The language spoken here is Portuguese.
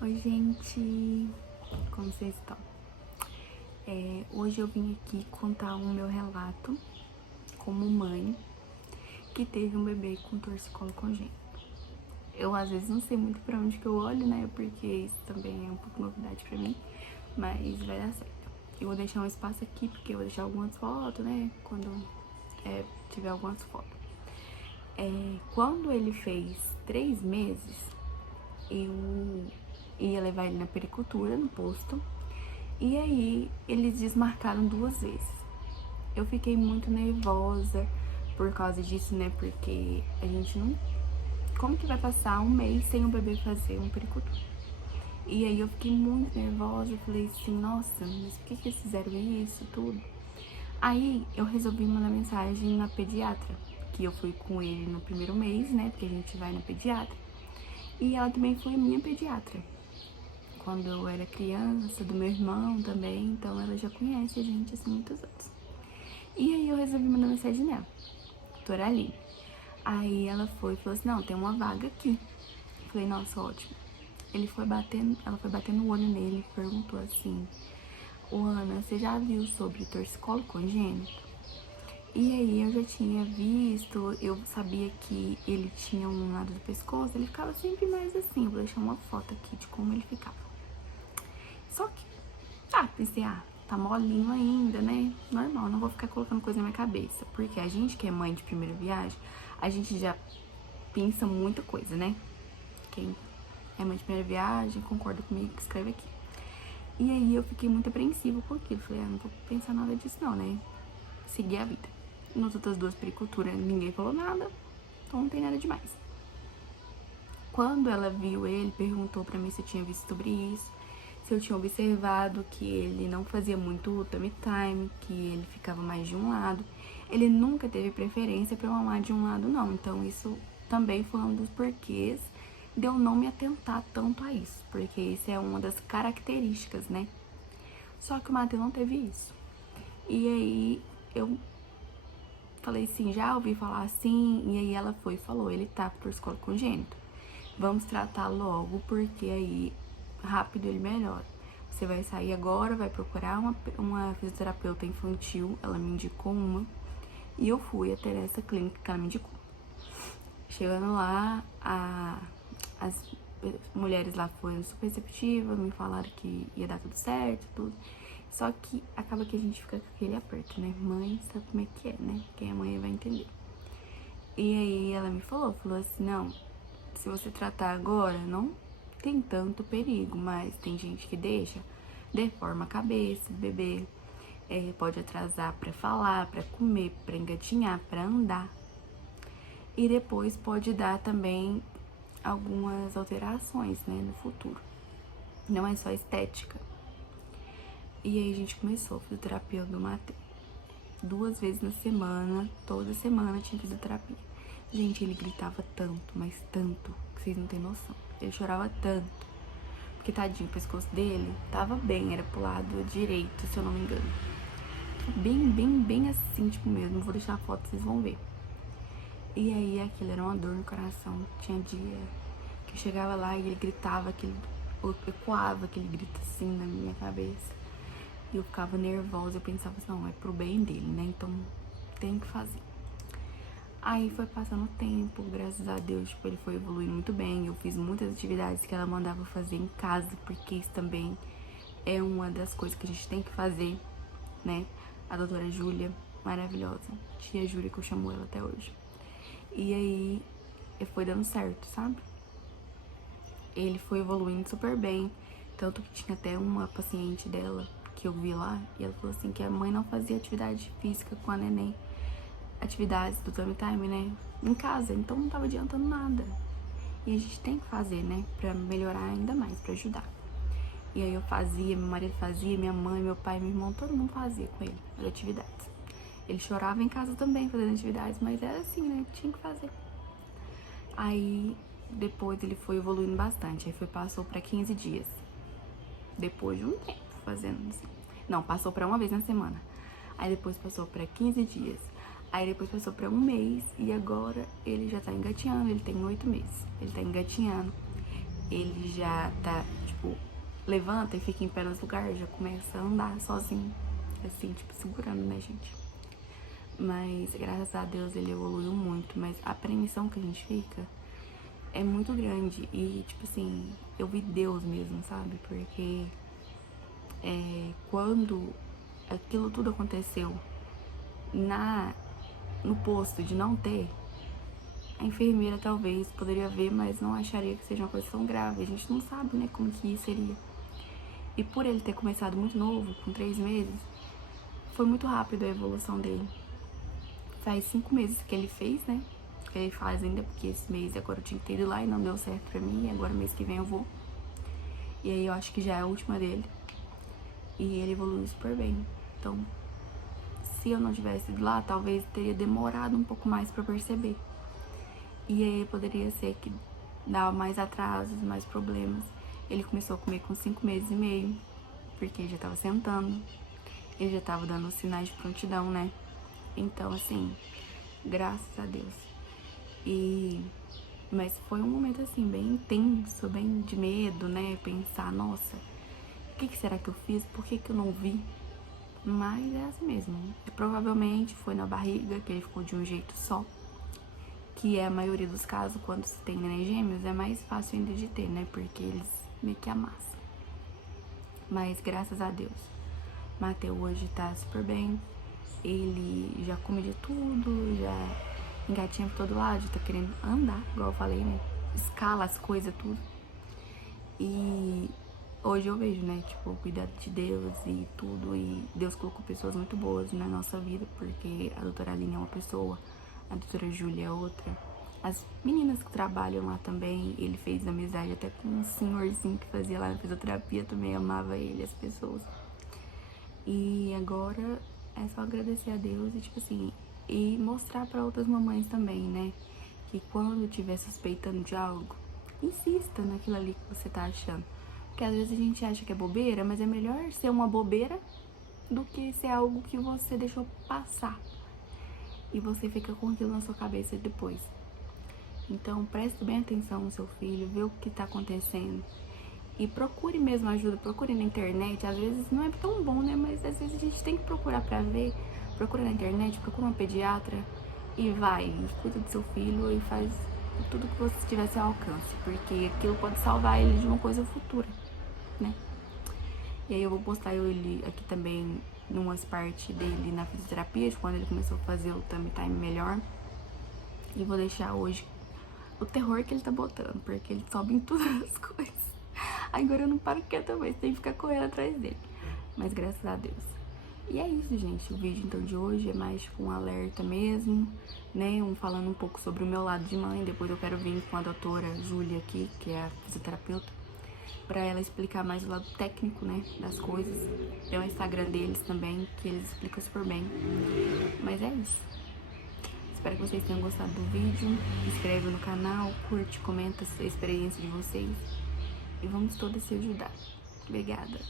Oi, gente, como vocês estão? Hoje eu vim aqui contar o meu relato como mãe que teve um bebê com torcicolo congênito. Eu às vezes não sei muito pra onde que eu olho, né, porque isso também é um pouco novidade pra mim, mas vai dar certo. Eu vou deixar um espaço aqui porque eu vou deixar algumas fotos, né, quando tiver algumas fotos. Quando ele fez 3 meses, eu ia levar ele na pericultura, no posto. E aí, eles desmarcaram 2 vezes. Eu fiquei muito nervosa por causa disso, né? Porque a gente não... Como que vai passar um mês sem o bebê fazer um pericultura? E aí eu fiquei muito nervosa, falei assim, nossa, mas por que eles fizeram isso, tudo? Aí eu resolvi mandar mensagem na pediatra, que eu fui com ele no primeiro mês, né? Porque a gente vai na pediatra. E ela também foi minha pediatra quando eu era criança, do meu irmão também, então ela já conhece a gente assim muitos anos. E aí eu resolvi mandar mensagem nela, doutora Aline. Aí ela foi e falou assim, não, tem uma vaga aqui. Eu falei, nossa, ótimo. Ela foi batendo o olho nele e perguntou assim, ô Ana, você já viu sobre torcicolo congênito? E aí eu já tinha visto, eu sabia que ele tinha um lado do pescoço, ele ficava sempre mais assim, eu vou deixar uma foto aqui de como ele ficava. Só que, pensei, tá molinho ainda, né? Normal, não vou ficar colocando coisa na minha cabeça. Porque a gente que é mãe de primeira viagem, a gente já pensa muita coisa, né? Quem é mãe de primeira viagem, concorda comigo, que escreve aqui. E aí eu fiquei muito apreensiva com aquilo. Falei, não vou pensar nada disso não, né? Seguir a vida. Nas outras 2 periculturas ninguém falou nada, então não tem nada demais. Quando ela viu ele, perguntou pra mim se eu tinha visto sobre isso, se eu tinha observado que ele não fazia muito tummy time, que ele ficava mais de um lado. Ele nunca teve preferência pra mamar de um lado, não. Então isso também foi um dos porquês de eu não me atentar tanto a isso, porque isso é uma das características, né? Só que o Matheus não teve isso. E aí eu falei assim, já ouvi falar assim, e aí ela foi e falou, ele tá com torcicolo congênito. Vamos tratar logo, porque aí rápido ele melhora. Você vai sair agora, vai procurar uma fisioterapeuta infantil, ela me indicou uma, e eu fui até essa clínica que ela me indicou. Chegando lá, as mulheres lá foram super receptivas, me falaram que ia dar tudo certo, tudo. Só que acaba que a gente fica com aquele aperto, né? Mãe sabe como é que é, né? Quem é mãe vai entender. E aí ela me falou assim, não, se você tratar agora, não tem tanto perigo, mas tem gente que deforma a cabeça, o bebê pode atrasar pra falar, pra comer, pra engatinhar, pra andar. E depois pode dar também algumas alterações, né, no futuro. Não é só estética. E aí a gente começou a fisioterapia do Matheus. 2 vezes na semana, toda semana tinha fisioterapia. Gente, ele gritava tanto, mas tanto, que vocês não têm noção. Ele chorava tanto, porque tadinho, o pescoço dele tava bem, era pro lado direito, se eu não me engano. Bem assim, tipo mesmo. Vou deixar a foto, vocês vão ver. E aí aquilo era uma dor no coração. Tinha dia que eu chegava lá e ele gritava, ecoava aquele grito assim na minha cabeça. E eu ficava nervosa, eu pensava assim, não, é pro bem dele, né? Então tem que fazer. Aí foi passando o tempo, graças a Deus, tipo, ele foi evoluindo muito bem. Eu fiz muitas atividades que ela mandava fazer em casa, porque isso também é uma das coisas que a gente tem que fazer, né? A doutora Júlia, maravilhosa, tia Júlia, que eu chamo ela até hoje. E aí foi dando certo, sabe? Ele foi evoluindo super bem, tanto que tinha até uma paciente dela que eu vi lá, e ela falou assim que a mãe não fazia atividade física com a neném, atividades do tummy time, né, em casa, então não tava adiantando nada. E a gente tem que fazer, né, pra melhorar ainda mais, pra ajudar. E aí eu fazia, meu marido fazia, minha mãe, meu pai, meu irmão, todo mundo fazia com ele as atividades. Ele chorava em casa também fazendo atividades, mas era assim, né, tinha que fazer. Aí depois ele foi evoluindo bastante, aí passou pra 15 dias. Depois de um tempo fazendo assim. Não, passou pra uma vez na semana. Aí depois passou pra 15 dias. Aí depois passou pra um mês. E agora ele já tá engatinhando. Ele tem 8 meses. Ele tá engatinhando. Ele já tá, tipo, tipo, levanta e fica em pé nos lugares, já começa a andar sozinho, assim, tipo, segurando, né, gente? Mas, graças a Deus, ele evoluiu muito, mas a apreensão que a gente fica é muito grande e, tipo assim, eu vi Deus mesmo, sabe? Porque quando aquilo tudo aconteceu no posto de não ter, a enfermeira talvez poderia ver, mas não acharia que seja uma coisa tão grave. A gente não sabe, né, como que seria. E por ele ter começado muito novo, com 3 meses, foi muito rápido a evolução dele. Faz 5 meses que ele fez, né? Que ele faz ainda, porque esse mês agora eu tinha que ter ido lá e não deu certo pra mim. E agora mês que vem eu vou. E aí eu acho que já é a última dele. E ele evoluiu super bem. Então, se eu não tivesse ido lá, talvez teria demorado um pouco mais pra perceber. E aí poderia ser que dava mais atrasos, mais problemas. Ele começou a comer com 5 meses e meio, porque ele já tava sentando. Ele já tava dando sinais de prontidão, né? Então, assim, graças a Deus. Mas foi um momento, assim, bem intenso, bem de medo, né? Pensar, nossa, o que será que eu fiz? Por que eu não vi? Mas é assim mesmo. E provavelmente foi na barriga que ele ficou de um jeito só. Que é a maioria dos casos, quando se tem neném gêmeos, é mais fácil ainda de ter, né? Porque eles meio que amassam. Mas graças a Deus, Mateus hoje tá super bem. Ele já come de tudo, já engatinha por todo lado, já tá querendo andar, igual eu falei, né? Escala as coisas, tudo. E hoje eu vejo, né, tipo, o cuidado de Deus e tudo. E Deus colocou pessoas muito boas na nossa vida, porque a doutora Aline é uma pessoa, a doutora Júlia é outra. As meninas que trabalham lá também, ele fez amizade até com um senhorzinho que fazia lá na fisioterapia, também amava ele, as pessoas. E agora é só agradecer a Deus e, tipo assim, e mostrar pra outras mamães também, né? Que quando estiver suspeitando de algo, insista naquilo ali que você tá achando. Porque às vezes a gente acha que é bobeira, mas é melhor ser uma bobeira do que ser algo que você deixou passar. E você fica com aquilo na sua cabeça depois. Então, preste bem atenção no seu filho, vê o que tá acontecendo. E procure mesmo ajuda, procure na internet. Às vezes não é tão bom, né? Mas às vezes a gente tem que procurar pra ver. Procura na internet, procura uma pediatra e vai, e cuida do seu filho e faz tudo que você tiver ao seu alcance. Porque aquilo pode salvar ele de uma coisa futura, né? E aí eu vou postar ele aqui também numas partes dele na fisioterapia, de quando ele começou a fazer o tummy time melhor. E vou deixar hoje o terror que ele tá botando, porque ele sobe em todas as coisas. Agora eu não paro quieta mais, tem que ficar correndo atrás dele. Mas graças a Deus. E é isso, gente. O vídeo então de hoje é mais tipo um alerta mesmo, né? Falando um pouco sobre o meu lado de mãe. Depois eu quero vir com a doutora Júlia aqui, que é a fisioterapeuta, pra ela explicar mais o lado técnico, né, das coisas. Tem o Instagram deles também, que eles explicam super bem. Mas é isso. Espero que vocês tenham gostado do vídeo. Se inscreve no canal, curte, comenta a experiência de vocês. E vamos todas se ajudar. Obrigada.